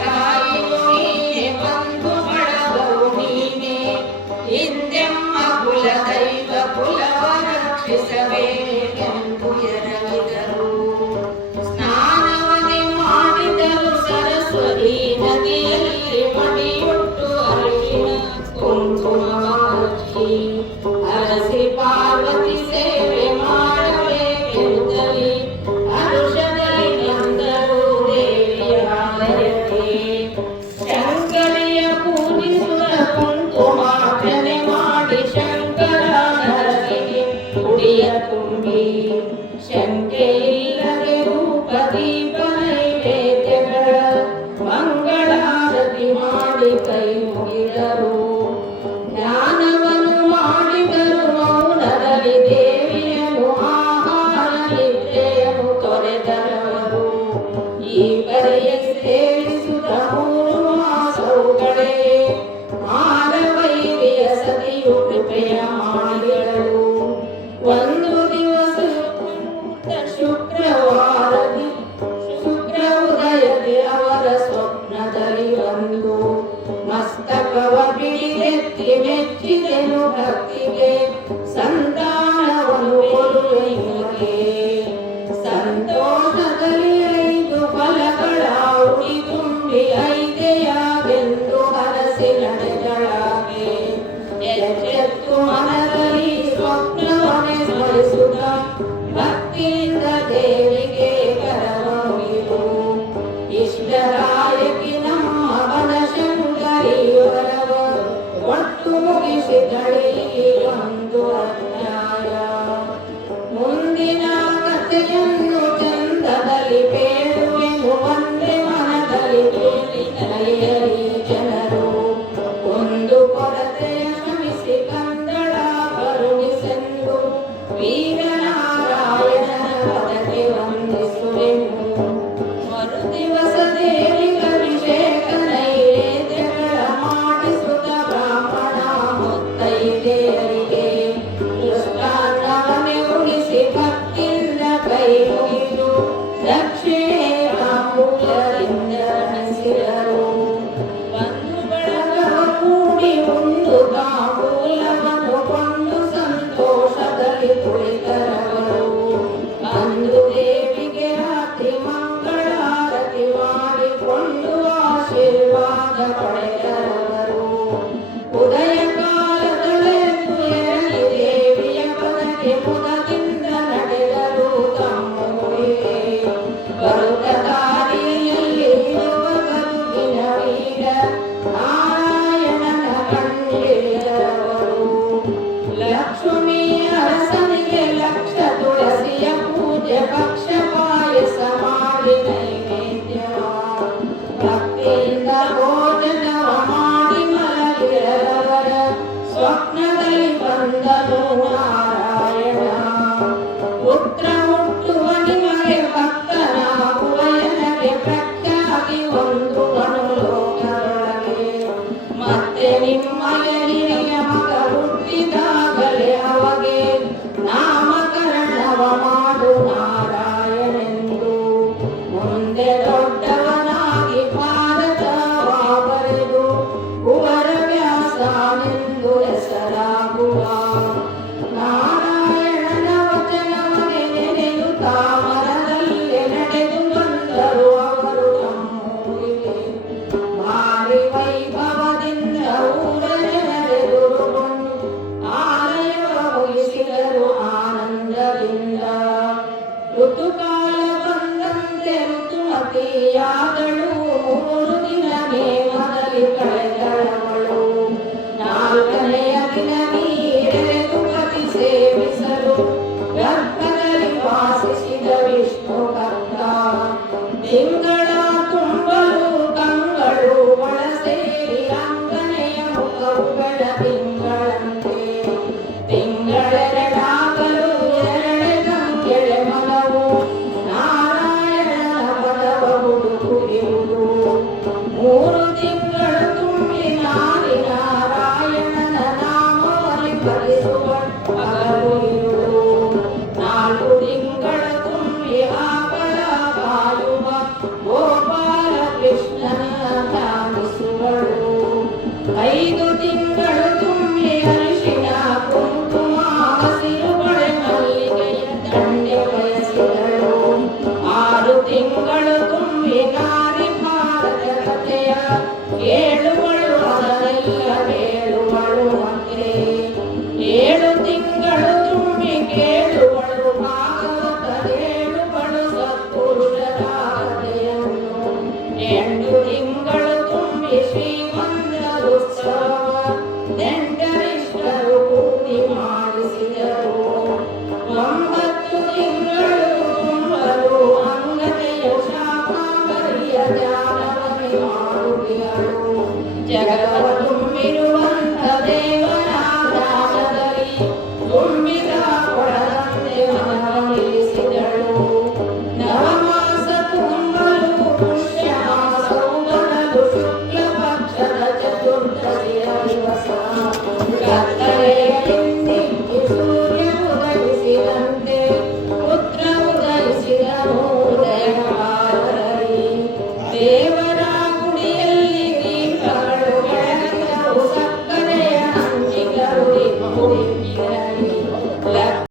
ತಾಯಿಯು ನೀನೆ ಬಂಧು ಬಳಗವು ನೀನೆ ಹಿಂದೆಮ್ಮ ಕುಲದೈವ ಕುಲವ ರಕ್ಷಿಸಬೇಕೆಂದು ಎರಗಿದರು. ಸ್ನಾನವನೆ ಮಾಡಿದರು ಸರಸ್ವತಿ ನದಿಯಲ್ಲಿ ಮಡಿಯುಟ್ಟು ಅರಿಶಿಣ ಕುಂಕುಮವ ಹಚ್ಚಿ ಅರಸಿ ಪಾರ್ವತಿ ಸೇವೆ ಮಾಡಬೇಕೆಂದಲಿ ಹರುಷದಲ್ಲಿ ಬಂದರು ದೇವಿಯ ಆಲಯಕ್ಕೆ. ಶಂಕರಿಯ ಪೂಜಿಸುವ ಕುಂಕುಮಾರ್ಚನೆ ಮಾಡಿ ಶಂಕರನರಸಿಗೆ ಕುಡಿಯ ತುಂಬಿ ಶಂಕೆಯಿಲ್ಲದೆ ರೂಪ ದೀಪ ನೈವೇದ್ಯಗಳ ಮಂಗಳಾರತಿ ಮಾಡಿ ಕೈ ಮುಗಿದರು. ಜ್ಞಾನವನ್ನು ಮಾಡಿದರು ಮೌನದಲ್ಲಿ ದೇವಿಯನ್ನು ಆಹಾರ ನಿದ್ರೆಯನ್ನು ತೊರೆದರವರು. ಈ ಬರೆಯ ಸೇವಿಸುತ್ತ 3 ಮಾಸವುಗಳೇ ಮಾರವೈರಿಯ ಸತಿಯು ಕೃಪೆಯ ಮಾಡಿದಳು. ಒಂದು ದಿವಸ ಶುಕ್ರವಾರದಿ ಶುಕ್ರ ಉದಯದಿ ಅವರ ಸ್ವಪ್ನದಲ್ಲಿ ಬಂದು ಮಸ್ತಕವ ಬಿಡಿದೆತ್ತಿ ಮೆಚ್ಚಿದೆನು ಭಕ್ತಿಗೆ ಸಂತಾನವನ್ನು ಕೊಡುವೆ ನಿಮಗೆ. ಸಂತೋಷದಲ್ಲಿ 5 ಫಲಗಳ ಉಡಿ ತುಂಬಿ ಐದೆಯಾವೆಂದು ಹರಸಿ ನಡೆದಳಾಗೆ. ಎಚ್ಚೆತ್ತು ಮನದಲ್ಲಿ ಸ್ವಪ್ನವನ್ನೇ ಸ್ಮರಿಸುತ್ತ ಭಕ್ತಿಯಿಂದ ದೇವಿಗೆ ಕರವ ಮುಗಿದು ಇಷ್ಟರಾಯಕಿ ನಮ್ಮ ಬನಶಂಕರಿಯವರವ ಒಟ್ಟು ಮುಗಿಸಿದಳಿ ಒಂದು ಅಧ್ಯಾಯ. ಮುಂದಿನ ಕಥೆಯನ್ನು ಚಂದದಲ್ಲಿ ಬೇಡುವೆನು ಒಂದೇ ಮನದಲ್ಲಿ ನಡೆಯಲಿ ಜನರು. ಒಂದು ಕೊರತೆಯ ಶ್ರಮಿಸಿ ಕಂದಳ ಕರುಣಿಸೆಂದು ವೀರನಾರಾಯಣನ ಪದಕ್ಕೆ ವಂದಿಸುವೆನು. ಮರು ದಿವಸ ದೇವಿಗೆ ಅಭಿಷೇಕ ನೈವೇದ್ಯಗಳ ಮಾಡಿಸುತ್ತ ಬ್ರಾಹ್ಮಣ ಮುತ್ತೈದೆಯರಿಗೆ ಕೃಷ್ಣಾನ್ನವನ್ನೇ ಉಣಿಸಿ ಭಕ್ತಿಯಿಂದ ಕೈ ಮುಗಿದು ದಕ್ಷಿಣೆ ತಾಂಬೂಲದಿಂದ ಹಣಿಸಿದರು. ಬಂಧು ಬಳಗ ಕೂಡಿ ಉಂಡು ತಾಂಬೂಲವನ್ನು ಕೊಂಡು ಸಂತೋಷದಲ್ಲಿ ಕುಳಿತರವರು. ಅಂದು ದೇವಿಗೆ ರಾತ್ರಿ ಮಂಗಳಾರತಿ ಮಾಡಿಕೊಂಡು ಆಶೀರ್ವಾದ ಪಡೆದರವರು. ಉದಯ ಕಾಲದಲ್ಲೆಂದು ಎರಗಿ ದೇವಿಯ ಪದಕ್ಕೆ ಮುದದಿಂದ ನಡೆದರು ತಮ್ಮೂರಿಗೆ. ಬರುತ್ತ ದಾರಿಯಲ್ಲಿ ಇರುವ ಗರುಡಿನ ವೀರ ನಾರಾಯಣನ ಕಂಡಿಳಿದರವರು. ಲಕ್ಷ್ಮೀ ಅರಸನಿಗೆ ಲಕ್ಷ ತುಳಸಿಯ ಪೂಜೆ ಭಕ್ಷ ಪಾಯಸ ಮಾಡಿ ನೈವೇದ್ಯ ಭಕ್ತಿಯಿಂದ ಭೋಜನವ ಮಾಡಿ ಮಲಗಿರದವರ ಸ್ವಪ್ನದಲ್ಲಿ ಬಂದನು ನಾರಾಯಣ. ಪುತ್ರ ಹುಟ್ಟುವ ನಿಮಗೆ ಭಕ್ತನಾಗುವ ಎನಗೆ ಪ್ರಖ್ಯಾತಿ ಹೊಂದುವನು ಲೋಕದೊಳಗೆ. ಮತ್ತೆ ನಿಮ್ಮಯ ಹಿರಿಯ ಮಗ ಹುಟ್ಟಿದಾಗಲೇ ಅವಗೆ ನಾಮಕರಣವ ಮಾಡು ನಾರಾಯಣೆಂದು. ಮುಂದೆ ದೊಡ್ಡವನಾಗಿ ಭಾರತವ ಬರೆದು ಕುವರ ವ್ಯಾಸನೆಂದು ಹೆಸರಾಗುವ. ನಾರಾಯಣನ ವಚನವನ್ನೇ ನೆನೆಯುತ್ತ ಮರದಲ್ಲಿ ನಡೆದು ಬಂದರು ಅವರು ತಮ್ಮೂರಿಗೆ. ಭಾರಿ ವೈಭವದಿಂದ ಊರ ಜನರೆದುರುಗೊಂಡು ಆಲಯವ ಮುಗಿಸಿದರು ಆನಂದದಿಂದ. ಋತುಕಾಲ ಬಂದಂತೆ ಋತುಮತಿಯಾದಳು. 3 ದಿನ ನೇಮದಲ್ಲಿ ಕಳೆದಳವಳು. 4ನೆಯ ದಿನ ನೀರೆರೆದು ಪತಿ ಸೇವಿಸಲು ಗರ್ಭದಲ್ಲಿ ವಾಸಿಸಿದ ವಿಷ್ಣು ಭಕ್ತ. ತಿಂಗಳ ತುಂಬಲು ಕಂಗಳು ಒಳ ಸೇರಿ ಅಂಗನೆಯ ಮುಖವು ಬೆಳದಿಂಗಳಂತೆ. ತಿಂಗಳೆರಡಾಗಲು 2 ಗಂಗೆಳೆ ಮನವು ನಾರಾಯಣನ ಪದವ ಹುಡುಕುವುದು. 3 ತಿಂಗಳು ತುಂಬಿ ನಾರಿ ನಾರಾಯಣನ ನಾಮವಲ್ಲಿ ಫಲಿಸುವ ಹಗಲು ಇರುಳು. 4 ತಿಂಗಳ ತುಂಬಿ ಆಕಳ ಕಾಯುವ ಗೋಪಾಲ ಕೃಷ್ಣನ ಶ್ರೀಮಂತ ಉತ್ಸವ ನೆಂಟರಿಷ್ಟರು ಕೂಡಿ ಮಾಡಿಸಿದರು. 9 ತಿಂಗಳು ತುಂಬಲು ಅಂಗನೆಯ ಶಾಕಾಂಬರಿಯ ಧ್ಯಾನವನ್ನೇ ಮಾಡುತ್ತಿದ್ದರು. ಜಗವ